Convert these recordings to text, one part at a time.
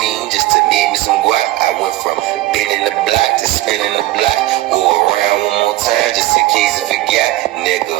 mean, just to make me some guap. I went from bending the block to spinning the block. Go around one more time just in case I forgot, nigga.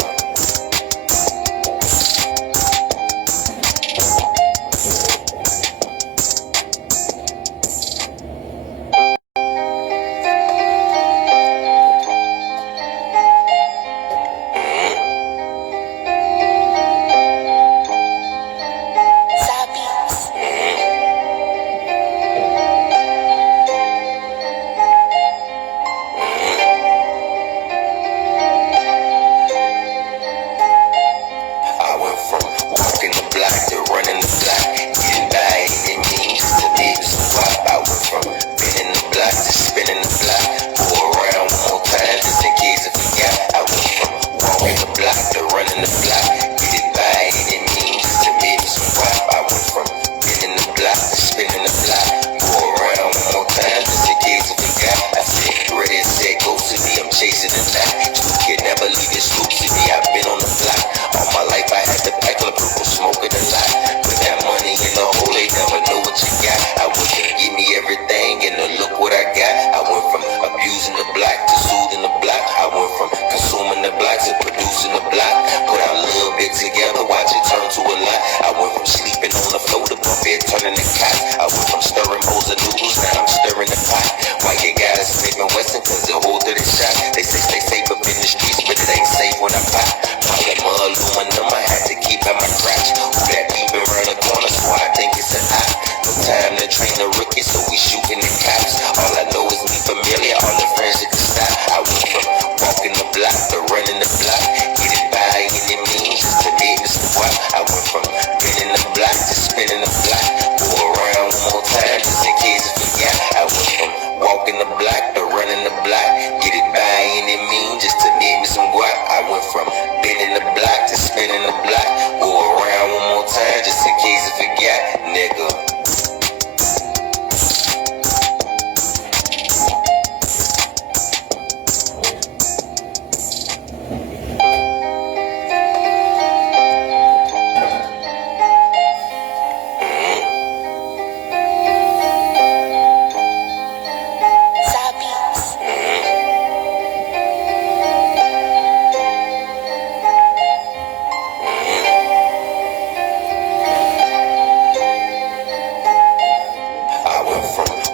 Walking the block to running the block, getting by any means to make some guap. I went from bending the block to spinning the block. Go around one more time just in case I forgot. I went from walking the block to running the block, getting by any means to make some guap. I went from bending the block to spinning the block. Go around one more time just in case I forgot. I said, ready, set, go to me. I'm chasing the night. You can never leave it sloop to me. I've been on the block all my life. I had to pack a group of smoking a lot. Put that money in the hole, they never know what you got. I wish they give me everything and look what I got. I went from abusing the block to soothing the block. I went from consuming the block to producing the block. Put our little bit together, watch it turn to a lot. I went from sleeping on the floor to buffet turning the cot. I went from stirring bowls of noodles, now I'm stirring the pot. Why you got us Smith and Wesson, cause they hold to the shot. They say stay safe up in the streets, but it ain't safe when I pop. Polymer aluminum, I had to keep at my crotch. Who that beeping around the corner, so I think it's an eye. No time to train the rookie, so we shooting the cops. All I know is me familiar, all the friends that can stop. I went from walking the block to running the block, getting by any means just to make me some guap. I went from bending the block to spinning the block. Go around one more time just in case I forgot. I went from walking the block to running the block, get it by any means just to make me some guap. I went from bending the block to spinning the block. Go around one more time just in case I forgot, nigga.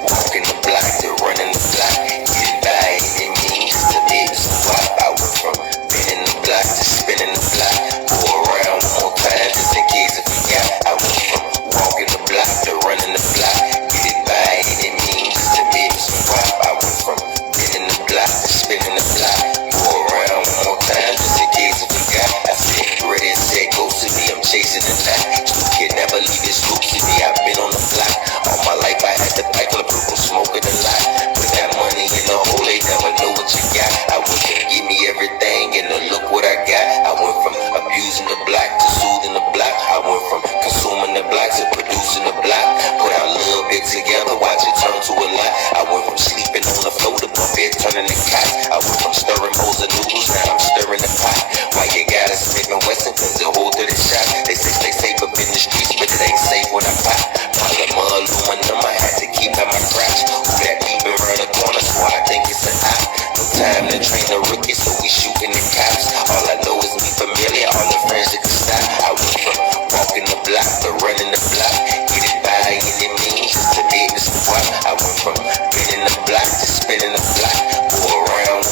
Walking the block to running the block, getting by any means to make some guap. I went from bending the block to spinning the block. Go around one more time just in case I forgot. I went from walking the block to running the block, getting by any means to make some guap. I went from bending the block to spinning the block. Go around one more time just in case I forgot. I said, ready, set, go to me. I'm chasing the night. You can never leave it sloop to me. I've been on the block all my life. I had to pack a group of smoking a lot. Put that money in the hole, they never know what you got. I wish they give me everything and look what I got. I went from abusing the block to soothing the block. I went from consuming the block to producing the block. Put our little bit together, watch it turn to a lot. I went from sleeping on the floor to buffet turning the cot. I went from stirring bowls of noodles, now I'm stirring the pot. Why you got us Smith and Wesson, cause they hold to the shot. They say stay safe up in the streets, but it ain't safe when I pop. Polymer aluminum, I had to keep at my crotch. Who that beeping around the corner, so I think it's an eye. No time to train the rookie, so we shooting the cops. All I know is me familiar, all the friends that can stop. I went from walking the block to running the block, getting by any means just to make me some guap. I went from bending the block to spinning the block. Go around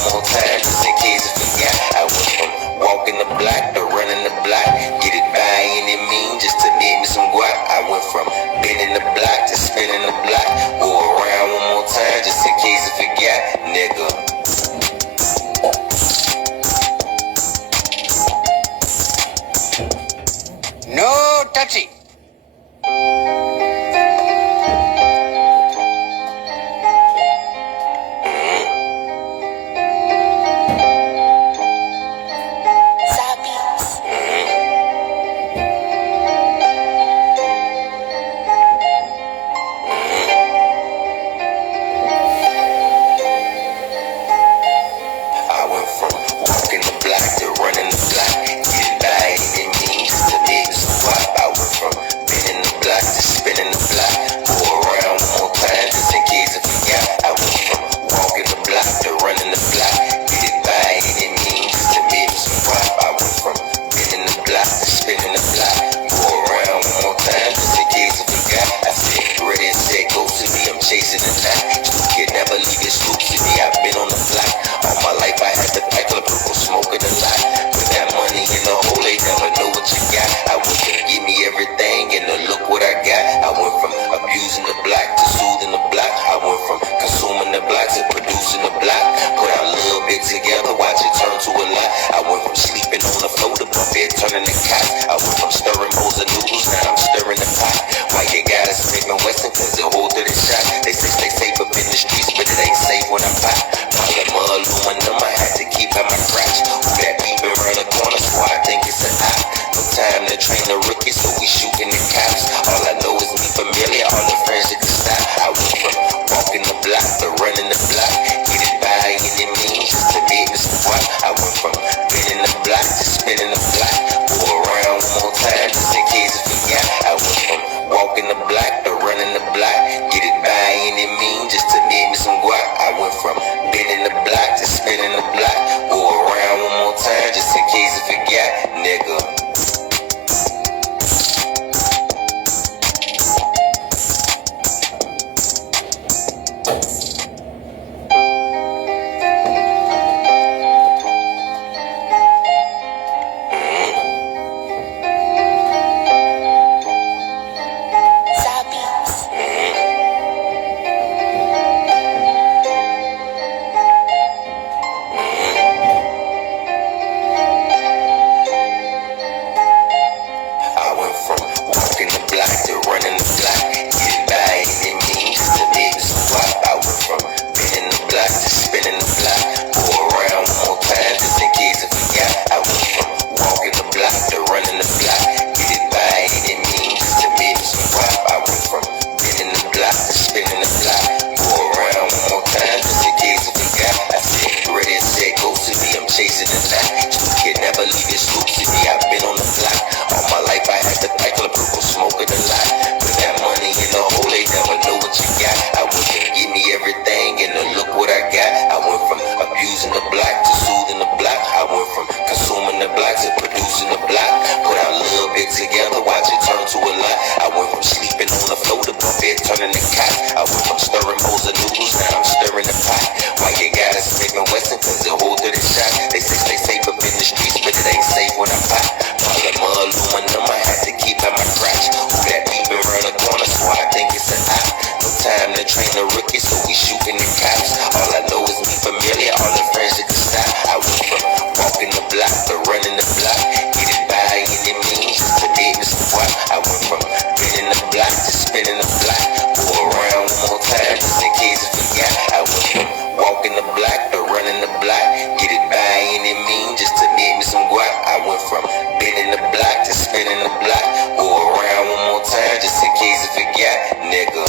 chasing the night. You can never leave your stoop city. I've been on the block. All my life I had to pack up purple smoking a lot. With that money in the hole, they never know what you got. I want you to give me everything and look what I got. I went from abusing the block to soothing the block. I went from consuming the block to producing the block. Put our little bit together, watch it turn to a lot. I went from sleeping on the floor to bump it, turning the cot. I went from stirring bowls of noodles, now I'm stirring the pot. Why you gotta Smith and Wesson, cause it hold to the shot. They say stay safe up in the streets, but it ain't safe when I'm pop. Polymer aluminum, I had to keep out my crotch. Who that beeping around the corner, so I think it's an eye. No time to train the rookie, so we shooting the cops. All I know is me familiar, all the friends that can stop. I went from walking the block to running the block. Get it by any means, just to make me squat. I went from spinning the block to spinning the block. Go around one more time, just in case I forgot. I went from walking the block to running the block. Get it by any means, just to make me some guap. I went from bending the block to spinning the block. Go around one more time, just in case I forgot, nigga. Chasing the night, you can never leave your stoop city. I've been on the block. All my life I had to pack up purple smoking a lot. With that money in the hole, they never know what you got. I want you to give me everything and look what I got. I went from abusing the block to soothing the block. I went from consuming the block to producing the block. Put our little bit together, watch it turn to a lot. I went from sleeping on the floor to bump it, turning the cot. I went from stirring bowls of noodles, now I'm stirring the pot. Why you gotta Smith and Wesson, cause it hold to the shot. They say stay safe up in the streets, but it ain't safe when I'm pop. Polymer aluminum, I had to keep out my crotch. Who that beeping around the corner, so I think it's an eye. No time to train the rookie, so we shooting the cops. All I know is me familiar, all the friends that can stop. I went from walking the block to running the block. Get it by any means, just to make me squat. I went from bending the block to spinning the block. Go around one more time, just in case I forgot. I went from walking the block to running the block. Get it by any means, just to make me some guap. I went from bending the block to spinning the block. Go around one more time, just in case I forgot, nigga.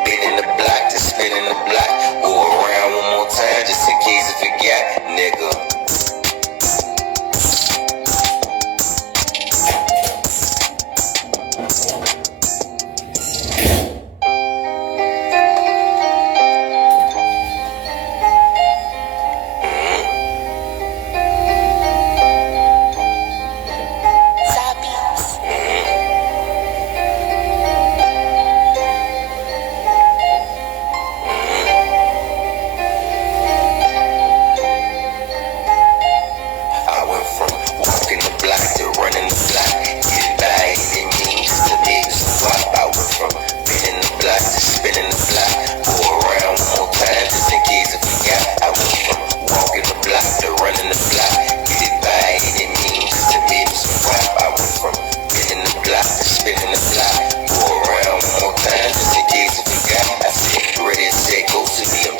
Spinning the block to spinning the block. Go around one more time just in case you forgot, nigga.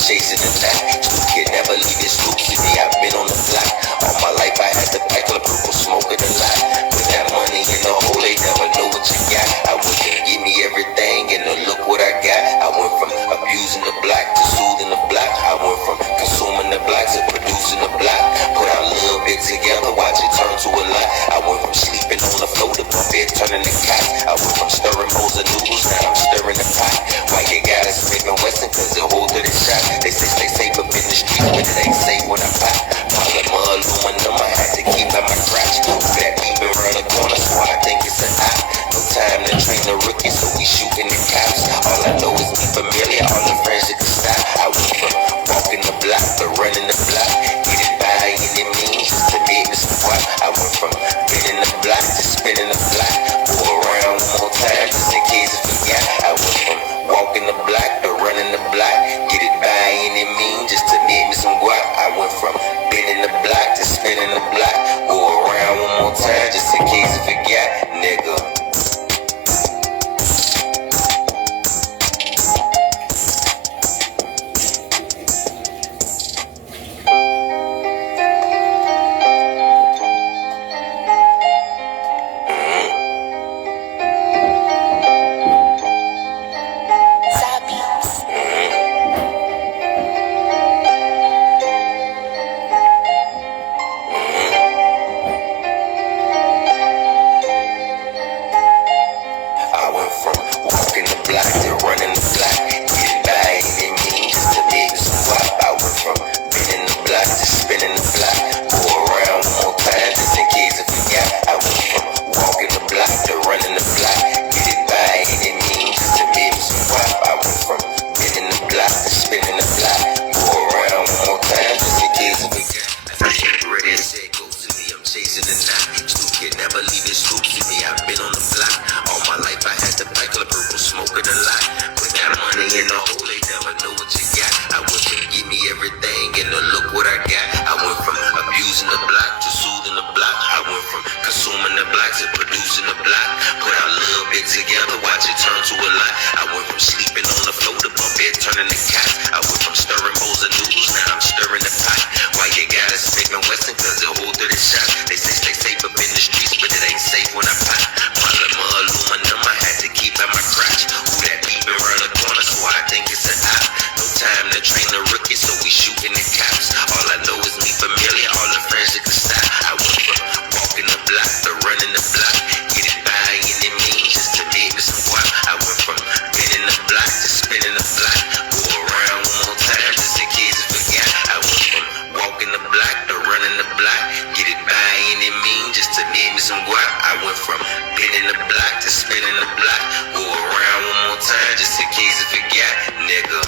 Chasing the night, you can never leave this loop. See me, I've been on the block. All my life I had to pack a purple smoking a lot. With that money in the hole, they never know what you got. I want you to give me everything, and look what I got. I went from abusing the block to soothing the block. I went from consuming the block to producing the block. Put our little bit together, watch it turn to a lot. I went from sleeping on the floor to my bed turning the cot. I went from stirring bowls of noodles, now I'm stirring the pot. Why you got us making Western? Cause it hold to the shot. They say stay safe up in the street, but it ain't safe when I pop. Polymer aluminum, I had to keep at my crotch. Back even around the corner, so I think it's an eye. No time to train the rookies, so we shooting the cops. All I know is be familiar, all the friends that can stop. I went from walking the block to running the block. Get it by any means, just to make the spot. I went from spinning the block to spinning the block. Go around one more time, just in case you forgot. I went from walking the block to running the block. Get it by any means, just to make me some guap. I went from spinning the block to spinning the block. Go around one more time, just in case you forgot, nigga. Chasing the night, you can never leave this loop. See me, I've been on the block. All my life I had to pack a purple smoking a lot. Put that money in the hole, they never know what you got. I went from give me everything, and look what I got. I went from abusing the block to soothing the block. I went from consuming the block to producing the block. Put our little bit together, watch it turn to a lot. I went from sleeping on the floor to my bed turning the cot. I went from stirring bowls of noodles, now I'm stirring the pot. Why you got us making Western? Cause it hold to the shot. They say stay safe up in the streets, but it ain't safe when I pop. Polymer aluminum, I had to keep at my crotch. Who that beeping around the corner, so I think it's an op. No time to train the rookies, so we shooting the cops. All I know is me familiar, all the friends that can stop. I went from walking the block to running the block. Get it by any means, just to make me some guap. I went from spinning the block to spinning the block. Go around one more time, just in case you forgot. I went from walking the block to running the block. Get it by any means, just to make me some guap. I went from spinning the block to spinning the block. Go around one more time, just in case you forgot, nigga.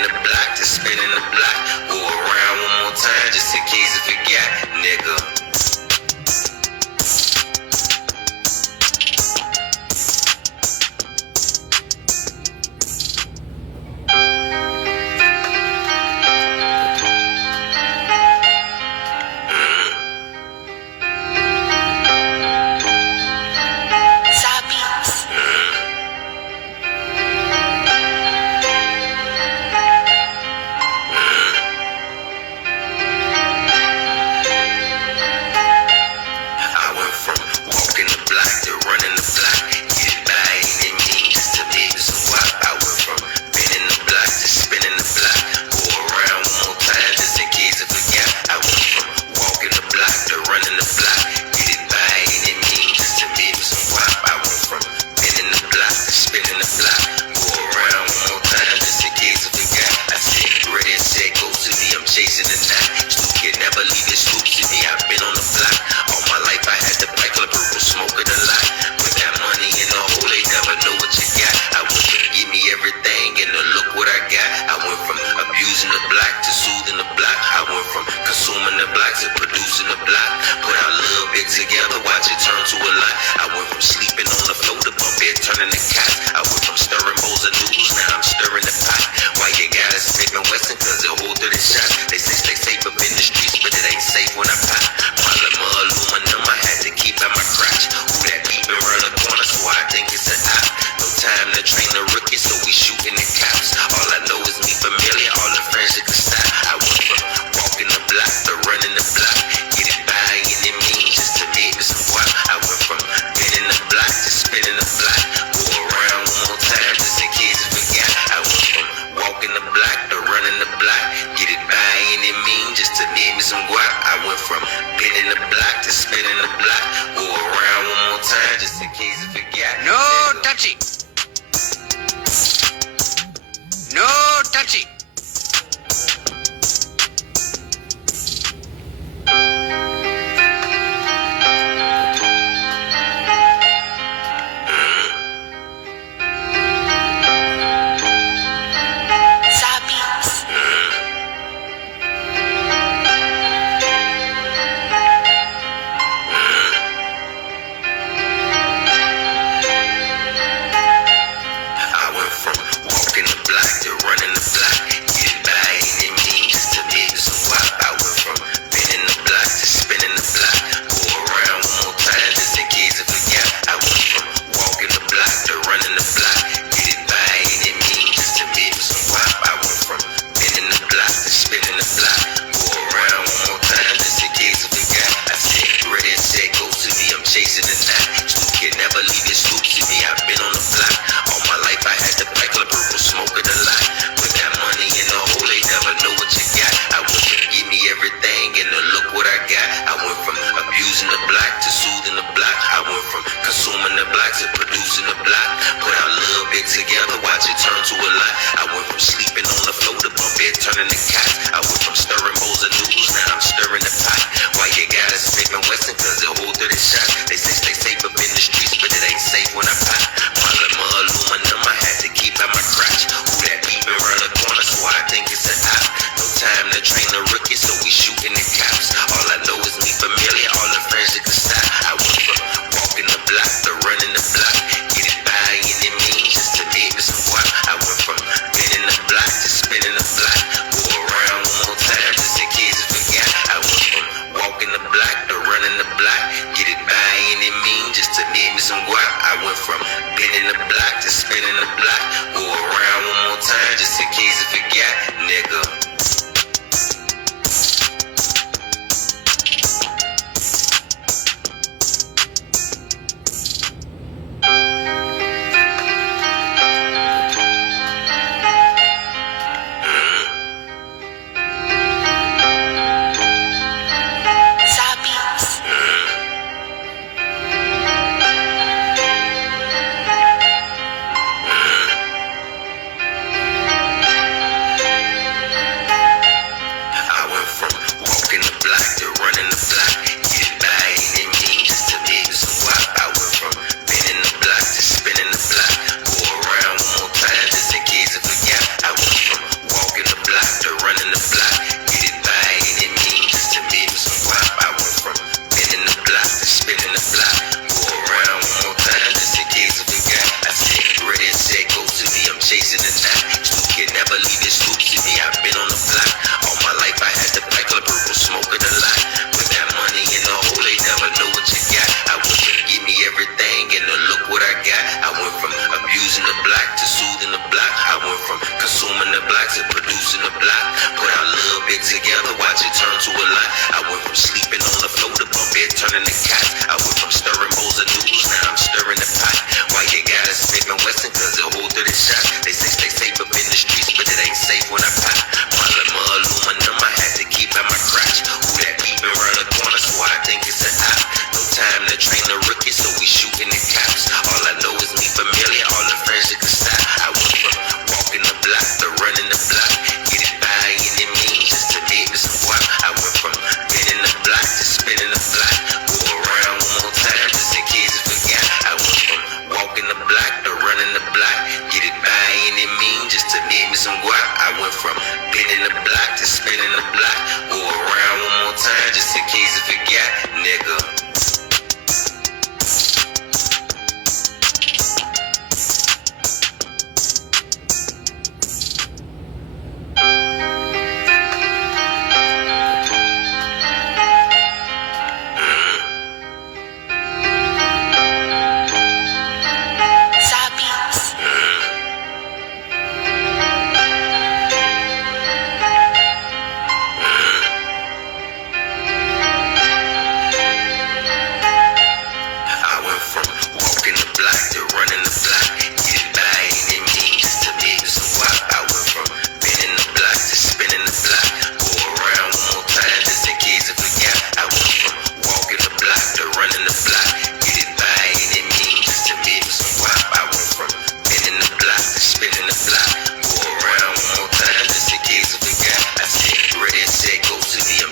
spinning the block to spinning the block. Go around one more time just in case you forgot, nigga. Chasing the night, Snoop can never leave his Snoop. See me, I've been on the block. All my life I had the black club, purple smoking a lot. Put that money in the hole, they never know what you got. I went from give me everything and look what I got. I went from abusing the block to soothing the block. I went from consuming the block to producing the block. Put our little bit together, watch it turn to a lot. I went from sleeping on the floor to bump it, turning the cots. I went from stirring bowls of noodles, now I'm stirring the pot. Why you got us Smith and Wesson? Cause it hold 30 shots. They say stay safe up in the streets, but it ain't safe when I pop. Polymer aluminum, I had to keep at my crotch. Who that beeping around the corner, so I think it's an op. No time to train the rookie, so we shooting the cops. All I know is me familiar, all the friends that can stop. I went from walking the block to running the block. Get it by any means, just to make me some guap. I went from spinning the block to spinning the block. Go around one more time, just in case you forgot. I went from walking the block to running the block. Get it by any means, just to make me some guap. I went from spinning the block to spinning the block. Go around one more time, just in case you forgot. No touchy. No touchy. Walking the block to running the block. to producing the block. Put our little bit together, watch it turn to a lot. I went from sleeping on the floor to bump it, turning the cats. I went from stirring bowls of noodles, now I'm stirring the pot. Why you gotta Smith and Wesson, cause it hold 30 shots. They say stay safe up in the streets, but it ain't safe when I pop. Polymer aluminum, I had to keep at my crotch. Who that peeping around the corner, so I think it's an op. No time to train the rookie, so we shooting the cops. All I know is me familiar, all the friends that can stop. I went from walking the block to running the block. Get it by any means, just to make me some guap. I went from spinning the block to spinning the block. Go around one more time, just in case you forgot. I went from walking the block to running the block. Get it by any means, just to make me some guap. I went from spinning the block to spinning the block. Go around one more time, just in case you forgot, nigga.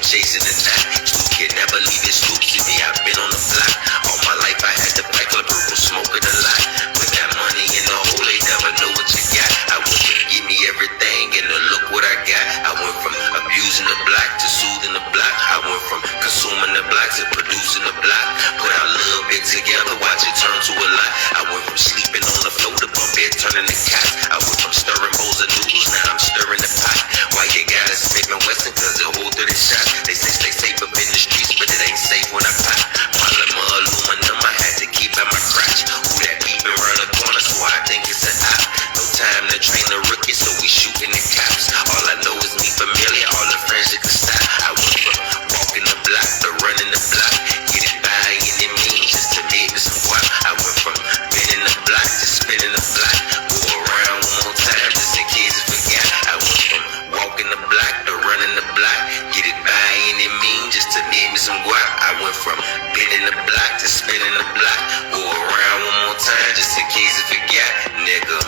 Chasing the night, Snoop can never leave his Snoop. See me, I've been on the block. All my life I had the black club, purple smoke of the lot. With that money in the hole, they never know what you got. I went from give me everything and look what I got. I went from abusing the block to soothing the block. I went from consuming the block to producing the block. Put our little bit together, watch it turn to a lot. I went from sleeping on the floor to bump it, turning the cots. I went from stirring bowls of noodles, now I'm stirring the pot. Why you gotta Smith and Wesson, cause it hold 30 shots. They say stay safe up in the streets, but it ain't safe when I pop. Polymer aluminum, I had to keep at my crotch. Who that peeping around the corner, so I think it's an op. No time to train the rookie, so we shooting the cops. All I know is me familiar, all the friends that can stop. I went from walking the block to running the block. Get it by any means, just to make me some guap. I went from spinning the block to spinning the block. Go around one more time, just in case you forgot. I went from walking the block to running the block. Get it by any means, just to make me some guap. I went from spinning the block to spinning the block. Go around one more time, just in case you forgot, nigga.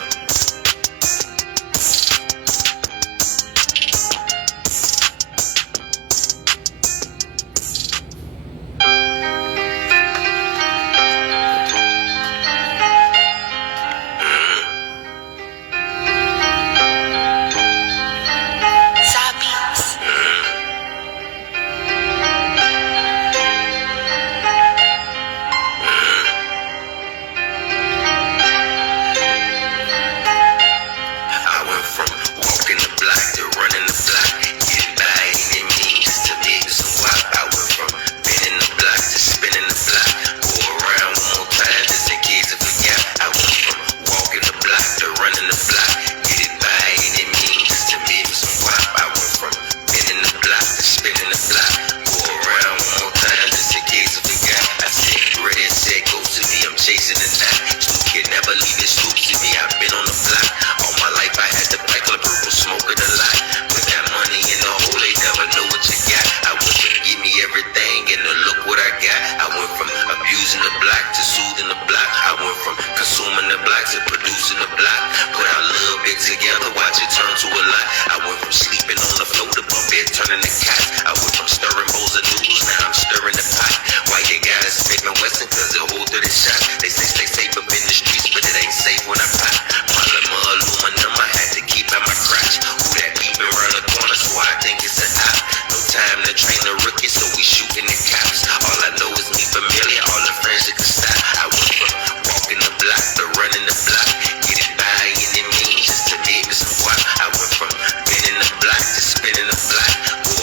Chasing the night, Snoop can never leave his Snoop. See me, I've been on the block. All my life I had the black club, purple smoke of the lot. With that money in the hole, they never know what you got. I went from give me everything and look what I got. I went from abusing the block to soothing the block. I went from consuming the block to producing the block. Put our little bit together, watch it turn to a lot. I went from sleeping on the floor to bump it, turning the cots. I went from stirring bowls of noodles, now I'm stirring the pot. Why you gotta Smith and Wesson, cause it hold 30 shots. They say stay safe up in the streets, but it ain't safe when I pop. Polymer aluminum, I had to keep at my crotch. Who that peeping around the corner, so I think it's an op. No time to train the rookie, so we shooting the cops. All I know is me familiar, all the friends that can stop. I went from walking the block to running the block. Get it by any means, just to make me some guap. I went from spinning the block to spinning the block. Go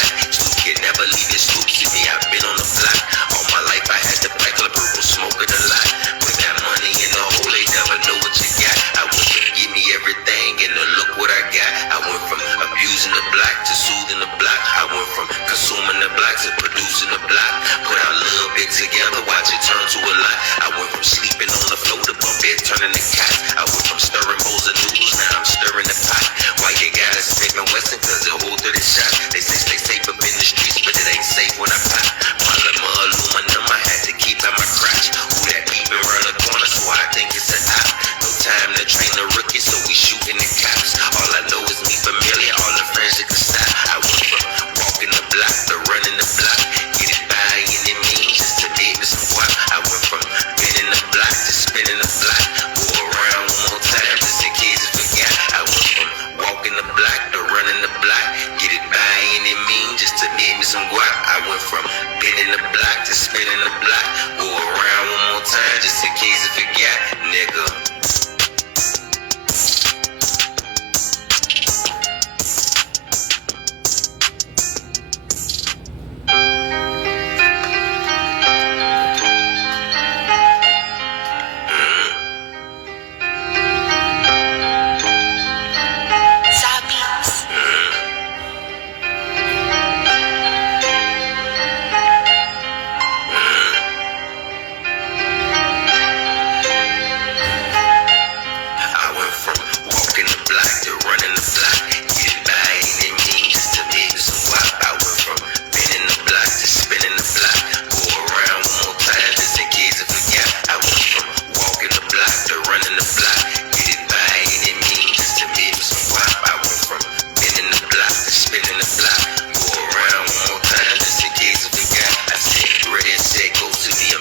night. Stu can never leave his stoop. See me, I've been on the block. All my life I had the black of purple smoke of the lot. With that money in the hole, they never know what you got. I went from give me everything and then look what I got. I went from abusing the block to soothing the block. I went from consuming the block to producing the block. Put our little bit together, watch it turn to a lot. I went from sleeping on the floor to bump bed turning to cot. I went from stirring bowls of noodles, now I'm stirring the pot. Why you gotta Smith and Wesson? Cause it hold 30 shots. They say stay safe up in the streets, but it ain't safe when I pop. Polymer aluminum, I had to keep at my crotch. Who that peeping around the corner, so I think it's an op. No time to train the rookie, so we shooting the cops. All I know is me familiar, all the friends that can stop. I went from walking the block to running the block. Get it by any means, just to make me some guap. I went from spinning the block to spinning the block. Go around one more time, just in case it forgot. I went from walking the block to running the block. Get it by any means, just to make me some guap. I went from spinning the block to spinning the block. Go around one more time, just in case it forgot, nigga.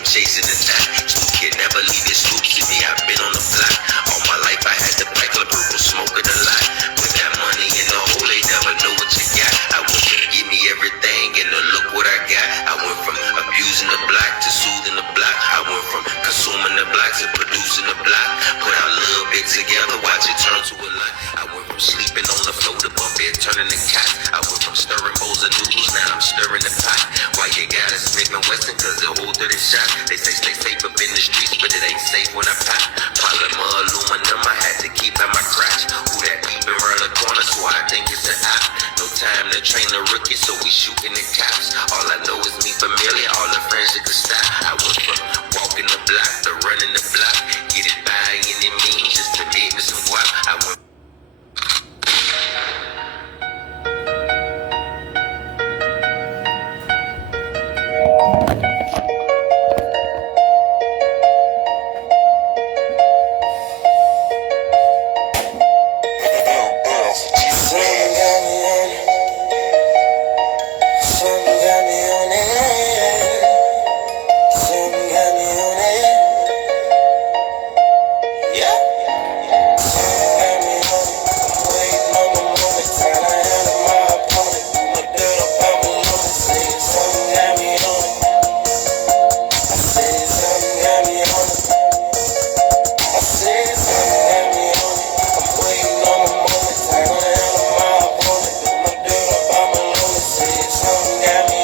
Chasing the night, Stu can never leave his stoop. See me, I've been on the block. All my life I had the black of purple smoke of the lot. With that money in the hole, they never know what you got. I went from give me everything and then look what I got. I went from abusing the block to soothing the block. I went from consuming the block to producing the block. Put our little bit together, watch it turn to a lot. I went from sleeping on the floor to bump bed turning to cot. I went from stirring bowls of noodles, now I'm stirring the pot. Why you gotta Smith and Wesson? Cause it hold 30 shots. They say stay safe up in the streets, but it ain't safe when I pop. Polymer aluminum, I had to keep at my crotch. Who that peeping around the corner, so I think it's an op. No time to train the rookie, so we shooting the cops. All I know is me familiar, all the friends that can stop. I went from walking the block to running the block. Get it by any means, just to make me some guap. I went got me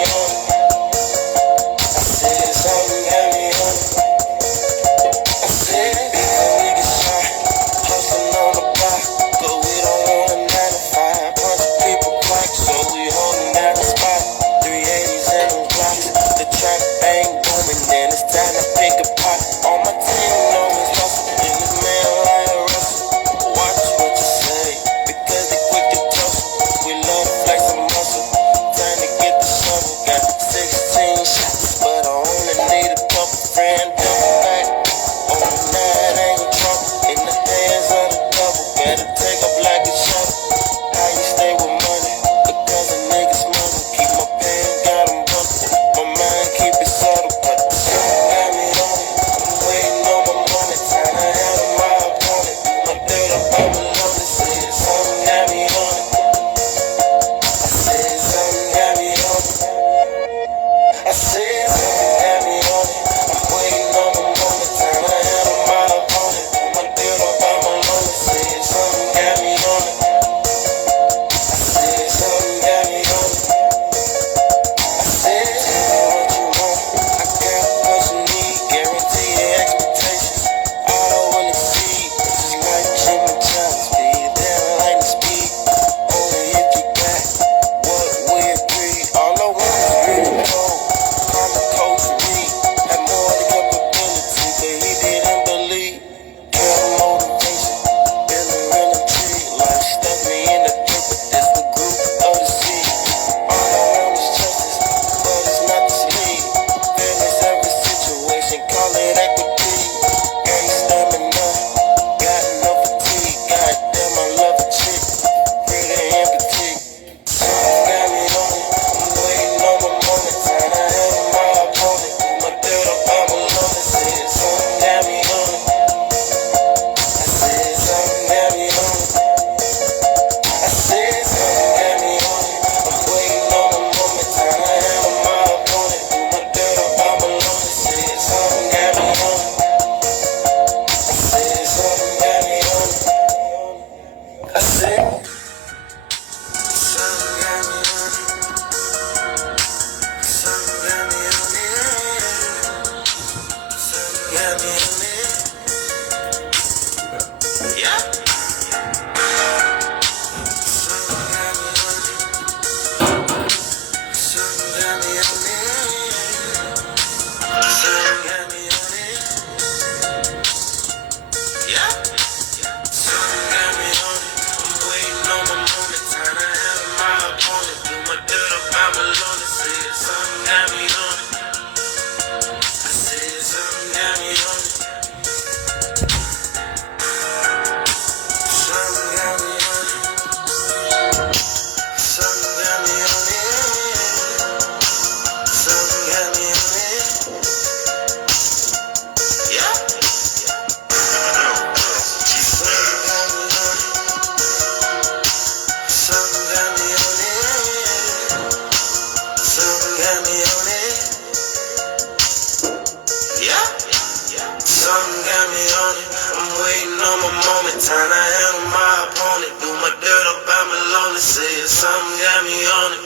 time to handle my opponent. Do my dirt up, I'm lonely. Said something got me on it.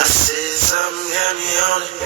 I said something got me on it.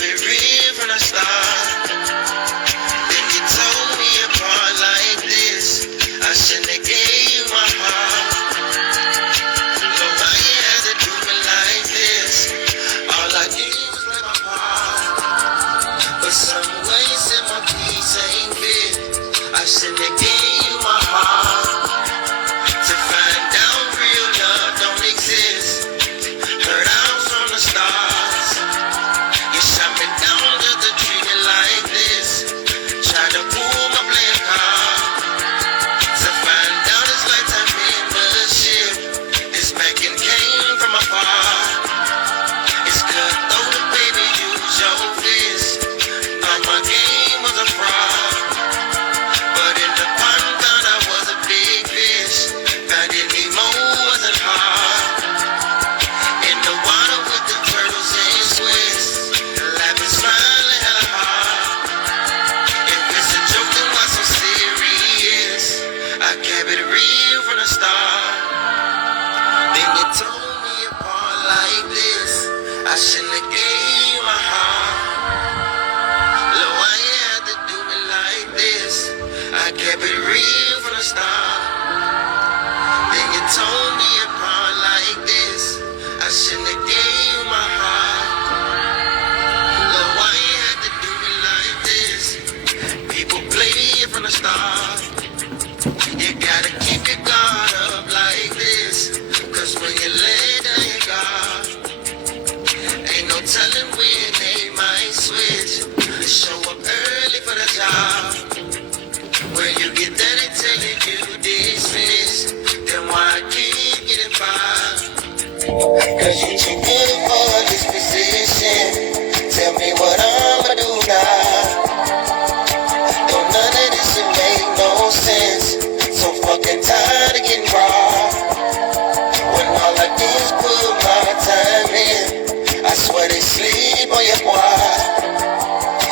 kept it real from the start. Then you told me apart like this. I shouldn't have gave you my heart. But why you had to do me like this? All I did was play my part. But some way you said my peace ain't fit. I shouldn't have gave you my heart. To find out real love don't exist. Heard I was from the stars. You shot me down just to treat it like this. Tried to pull my playing card. To find out it's lifetime membership. This backing came from afar. It's cutthroat, baby, use your fist. Thought my game was a fraud. But in the pond, thought I was a big fish. Found any more wasn't hard. In the water with the turtles and Swiss. Laughing, smiling, hella hard. If it's a joke, then why so serious? I kept it real from the start. Then you told me apart like this. I shouldn't have gave you my heart. Lord, why you had to do me like this? I kept it real from the start. Then you told me apart like this. I shouldn't have gave you my heart. Lord, why you had to do me like this? People play you from the start. You gotta keep your guard up like this. Cause when you lay down your guard, ain't no telling when they might switch. Show up early for the job. When you get there, they tell you dismissed. Then why keep getting by? Cause you too good for this position. Tell me what I'ma do now. Though none of this should make no sense. So fucking tired of getting robbed. When all I do is put my time in. I swear they sleep on your boy.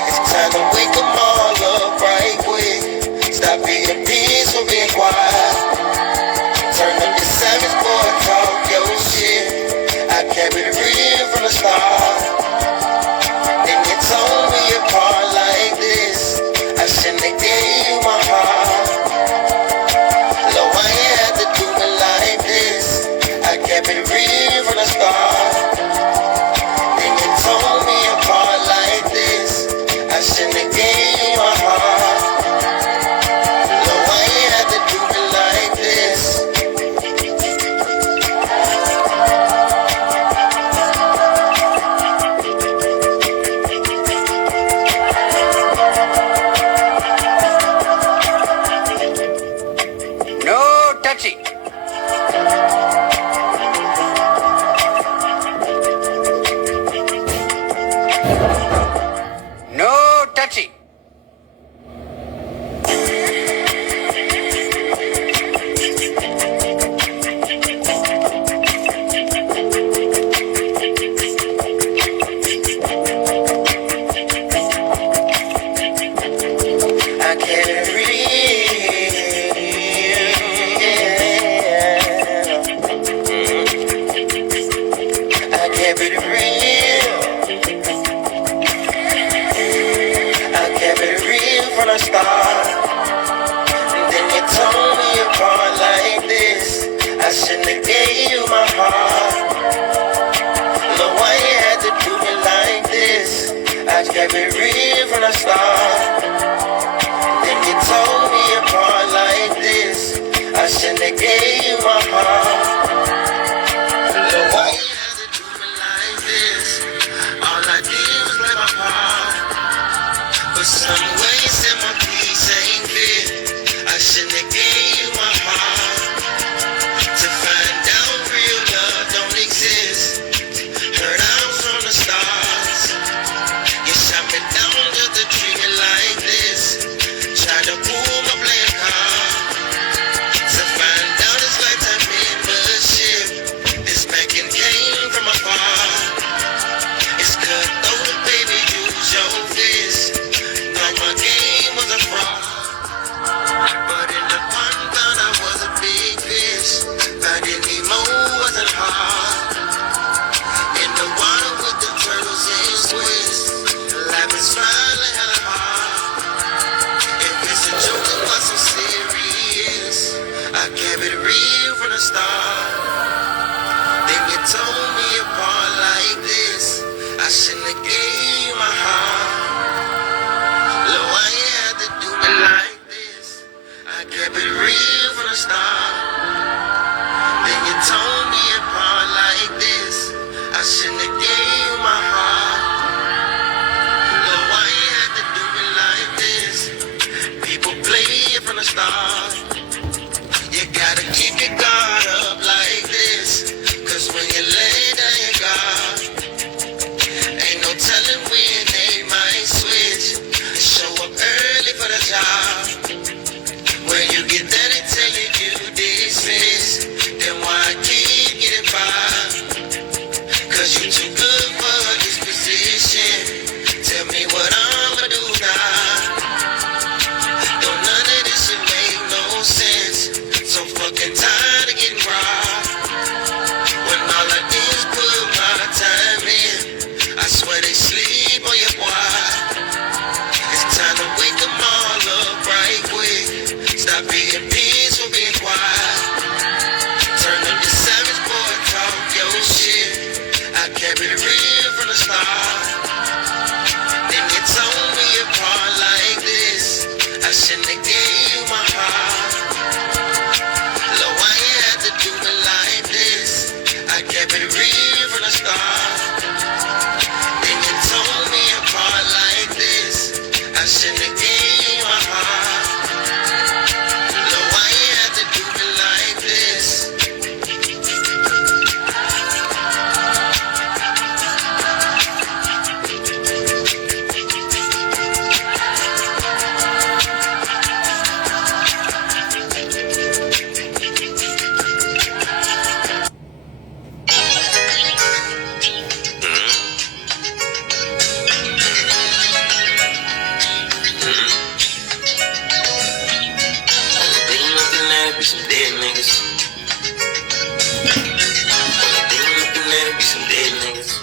It's time to wake them all up right quick. Stop being peaceful, being quiet. Turn up your savage boy, talk your shit. I kept it real from the start. Then you told me apart like this. I shouldn't have gave you my heart. Lord, why you had to do me like this? I kept it real from the start. Then you told me apart like this. I shouldn't have gave you my heart. Lord, why you had to do me like this? No touchy. No touchy. I kept it real, yeah. I kept it real. I kept it real from the start. And then you told me apart like this. I shouldn't have gave you my heart. Lord, why you had to do me like this? I kept it real from the start. Then you told me apart like this. I shouldn't have gave you my heart. Lord, why you had to do me like this? All I did was play my part. But some way you said my peace ain't fit. I shouldn't have gave you my heart. To find out real love don't exist. Heard I was from the stars. You shot me down just to treat me like this. Tried to pull my playing card. To find out it's lifetime membership. This backing came from afar. It's cutthroat, baby, use your fist. Thought my some dead niggas. Only thing I'm looking at it be some dead niggas.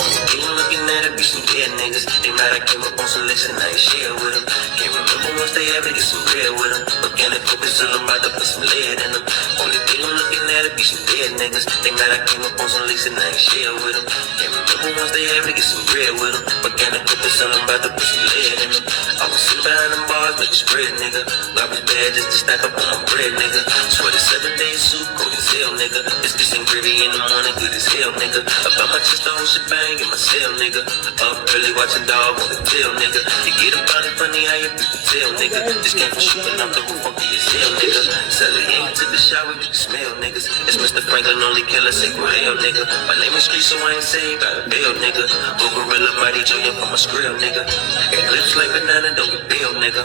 Only thing I'm looking at it be some dead niggas. They mad I came up on some list and I ain't share with them. Can't remember once they had me get some bread with them. Organic focus till I'm about to put some lead in them. Only thing I'm looking at it be some dead niggas. They mad I came up on some list and I ain't share with them. Can't remember once they had me get some bread with them. Organic focus till I'm about to put some lead in them. I was sitting behind them bars, make it spread, nigga. Garbage bag just to stack up on my bread, nigga. Swear the 7 days soup, cold as hell, nigga. Biscuits and gravy in the morning, good as hell, nigga. About my chest, the whole shebang in my cell, nigga. Up early watching dog on the tail, nigga. You get about it funny how you people tell, nigga. Just came from shooting off the roof, funky as hell, nigga. Sally ain't took a shower, you can smell, niggas. It's Mr. Franklin, only killer, say hell, nigga. My name is Street, so I ain't saying got a bail, nigga. Go gorilla, mighty Joe, yeah, from my skrill, nigga. Eclipse like banana, don't get bail, nigga.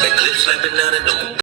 Eclipse like banana, don't get